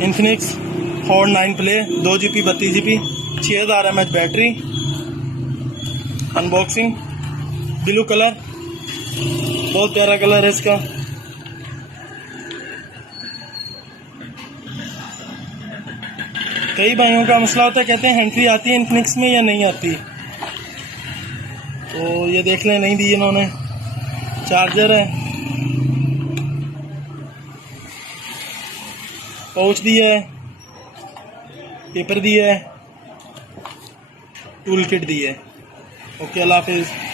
Infinix hot 9 play 2 GB 32 GB 6000 mAh battery. Unboxing. Blue colour, बहुत प्यारा colour है इसका। कई भाइयों का मसला होता है, कहते हैं हैंड फ्री आती है इन्फिनिक्स में या नहीं आती, तो ये देख लें, नहीं दी इन्होंने। चार्जर है, पाउच दिया है, पेपर दिया है, टूल किट दी है। ओके, अल्लाह हाफिज़।